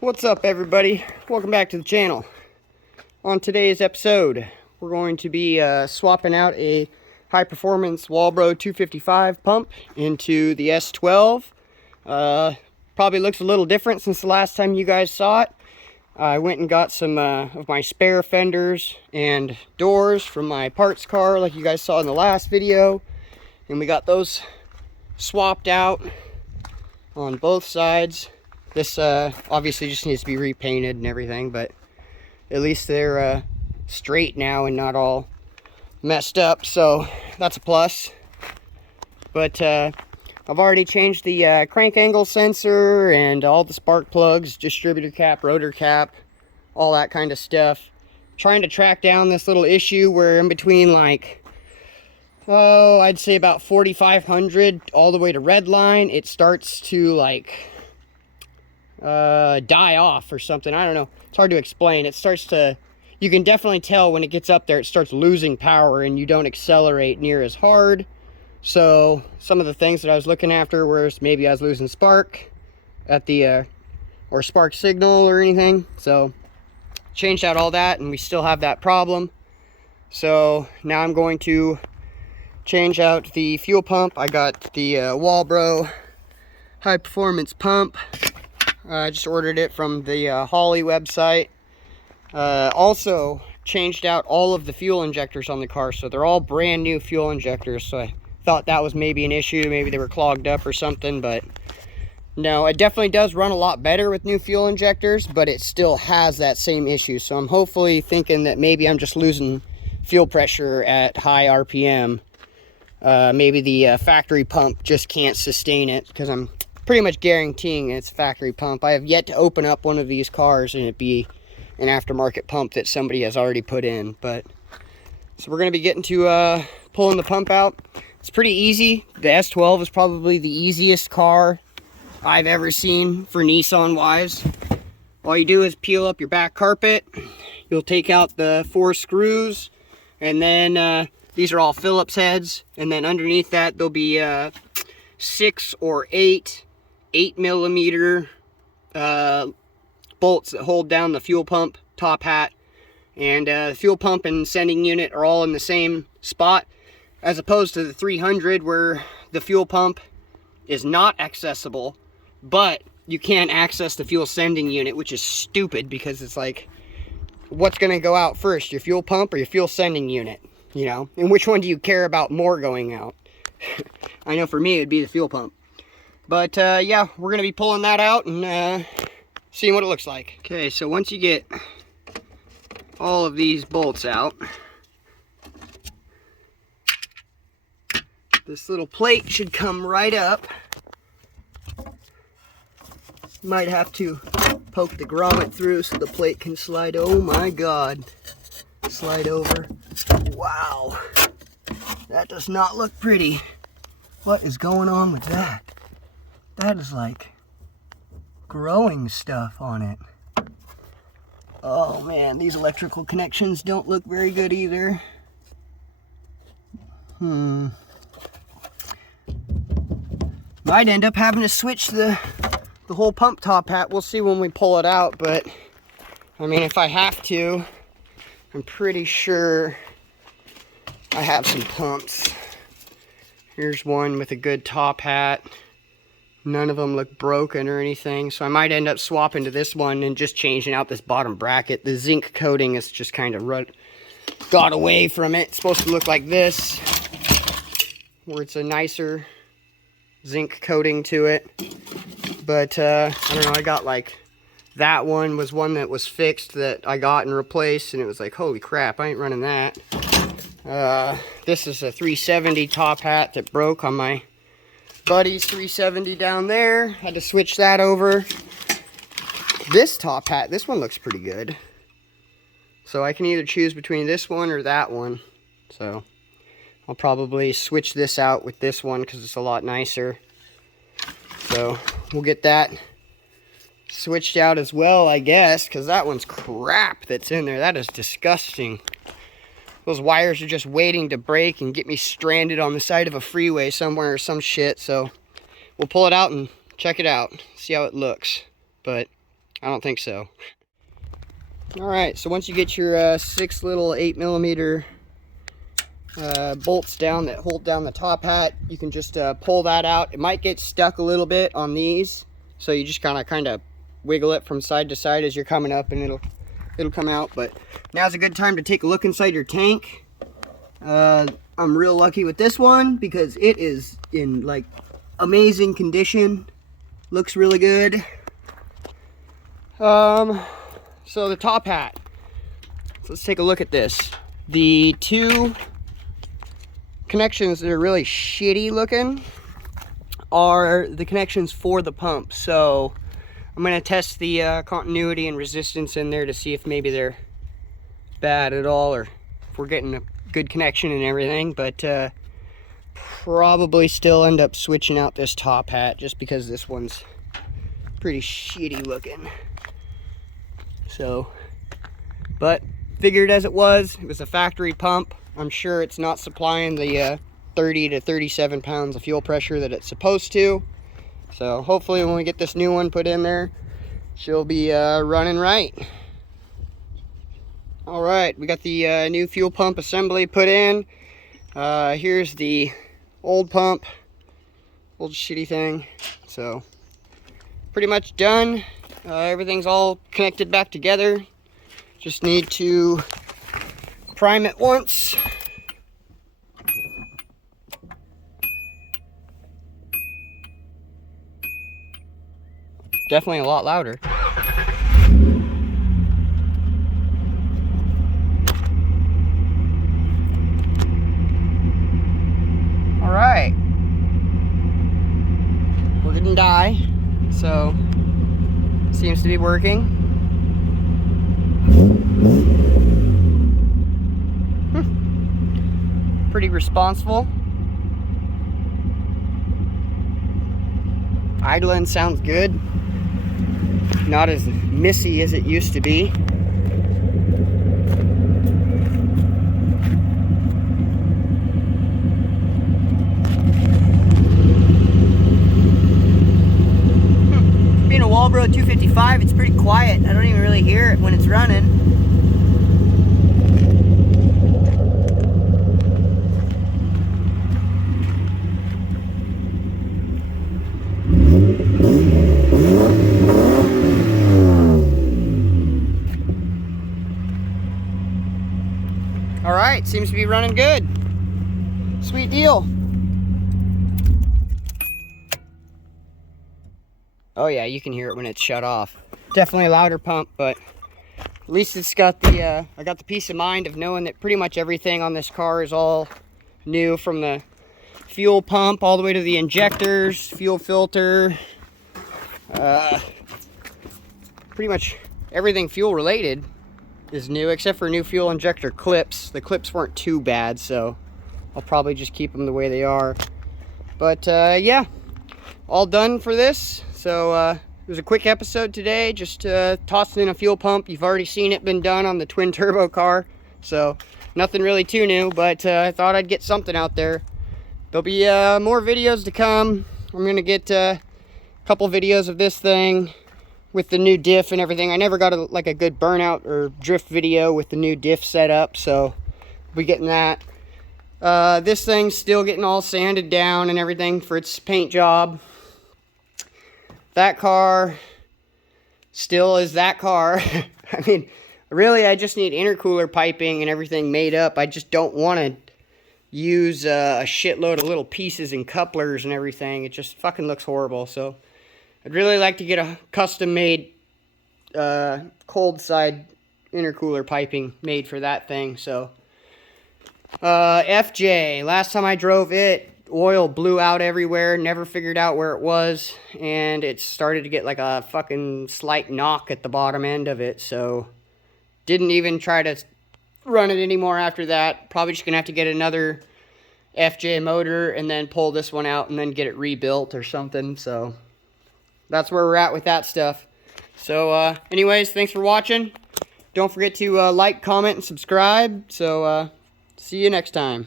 What's up, everybody? Welcome back to the channel. On today's episode, we're going to be swapping out a high-performance Walbro 255 pump into the S12. Probably looks a little different since the last time you guys saw it. I went and got some of my spare fenders and doors from my parts car, like you guys saw in the last video, and we got those swapped out on both sides. This obviously just needs to be repainted and everything, but at least they're straight now and not all messed up, so that's a plus. But I've already changed the crank angle sensor and all the spark plugs, distributor cap, rotor cap, all that kind of stuff. Trying to track down this little issue where in between, like, I'd say about 4,500 all the way to red line, it starts to like die off or something. I don't know, it's hard to explain. It starts to, you can definitely tell when it gets up there, it starts losing power and you don't accelerate near as hard. So some of the things that I was looking after was maybe I was losing spark at the or spark signal or anything. So changed out all that and we still have that problem. So now I'm going to change out the fuel pump. I got the Walbro high performance pump. I just ordered it from the Holly website. Also changed out all of the fuel injectors on the car, so they're all brand new fuel injectors. So I thought that was maybe an issue, maybe they were clogged up or something, but no, it definitely does run a lot better with new fuel injectors, but it still has that same issue. So I'm hopefully thinking that maybe I'm just losing fuel pressure at high RPM. Maybe the factory pump just can't sustain it, because I'm pretty much guaranteeing it's a factory pump. I have yet to open up one of these cars and it be an aftermarket pump that somebody has already put in. But so we're going to be getting to pulling the pump out. It's pretty easy. The S12 is probably the easiest car I've ever seen for Nissan wise. All you do is peel up your back carpet. You'll take out the 4 screws, and then these are all Phillips heads, and then underneath that there'll be 6 or 8 8mm bolts that hold down the fuel pump top hat, and the fuel pump and sending unit are all in the same spot, as opposed to the 300 where the fuel pump is not accessible, but you can't access the fuel sending unit, which is stupid, because it's like, what's going to go out first, your fuel pump or your fuel sending unit, you know? And which one do you care about more going out? I know for me it'd be the fuel pump. But yeah, we're going to be pulling that out and seeing what it looks like. Okay, so once you get all of these bolts out, this little plate should come right up. Might have to poke the grommet through so the plate can slide. Oh my God. Slide over. Wow. That does not look pretty. What is going on with that? That is like growing stuff on it. Oh man, these electrical connections don't look very good either. Might end up having to switch the whole pump top hat. We'll see when we pull it out, but I mean, if I have to, I'm pretty sure I have some pumps. Here's one with a good top hat. None of them look broken or anything, so I might end up swapping to this one and just changing out this bottom bracket. The zinc coating is just kind of got away from it. It's supposed to look like this, where it's a nicer zinc coating to it. But I don't know, I got like, that one was one that was fixed that I got and replaced, and it was like, holy crap, I ain't running that. This is a 370 top hat that broke on my buddy's 370 down there. Had to switch that over. This top hat, this one looks pretty good. So I can either choose between this one or that one. So I'll probably switch this out with this one because it's a lot nicer. So we'll get that switched out as well, I guess, because that one's crap that's in there. That is disgusting. Those wires are just waiting to break and get me stranded on the side of a freeway somewhere or some shit. So we'll pull it out and check it out, see how it looks. But I don't think so. Alright, so once you get your 6 little 8mm bolts down that hold down the top hat, you can just pull that out. It might get stuck a little bit on these, so you just kind of wiggle it from side to side as you're coming up, and it'll come out. But now's a good time to take a look inside your tank. I'm real lucky with this one because it is in like amazing condition. Looks really good. So the top hat. So let's take a look at this. The two connections that are really shitty looking are the connections for the pump. So I'm going to test the continuity and resistance in there to see if maybe they're bad at all, or if we're getting a good connection and everything. But probably still end up switching out this top hat just because this one's pretty shitty looking. So, but figured as it was a factory pump. I'm sure it's not supplying the 30 to 37 pounds of fuel pressure that it's supposed to. So hopefully when we get this new one put in there, she'll be running right. All right, we got the new fuel pump assembly put in. Here's the old pump, old shitty thing. So pretty much done. Everything's all connected back together. Just need to prime it once. Definitely a lot louder. All right. Well, it didn't die, so seems to be working. Pretty responsible. Idling sounds good. Not as missy as it used to be. Being a Walbro 255, it's pretty quiet. I don't even really hear it when it's running. All right, seems to be running good. Sweet deal. Oh yeah, you can hear it when it's shut off. Definitely a louder pump, but at least it's got the, I got the peace of mind of knowing that pretty much everything on this car is all new, from the fuel pump all the way to the injectors, fuel filter, pretty much everything fuel related is new, except for new fuel injector clips. The clips weren't too bad, so I'll probably just keep them the way they are. But yeah, all done for this. So it was a quick episode today, just tossing in a fuel pump. You've already seen it been done on the twin turbo car, so nothing really too new, but I thought I'd get something out there. There'll be more videos to come. I'm gonna get a couple videos of this thing with the new diff and everything. I never got like a good burnout or drift video with the new diff set up, so we'll be getting that. This thing's still getting all sanded down and everything for its paint job. That car still is that car. I mean, really, I just need intercooler piping and everything made up. I just don't want to use a shitload of little pieces and couplers and everything. It just fucking looks horrible. So I'd really like to get a custom-made cold side intercooler piping made for that thing. So FJ, last time I drove it, oil blew out everywhere, never figured out where it was, and it started to get like a fucking slight knock at the bottom end of it, so didn't even try to run it anymore after that. Probably just gonna have to get another FJ motor and then pull this one out and then get it rebuilt or something. So that's where we're at with that stuff. So anyways, thanks for watching. Don't forget to like, comment, and subscribe. So see you next time.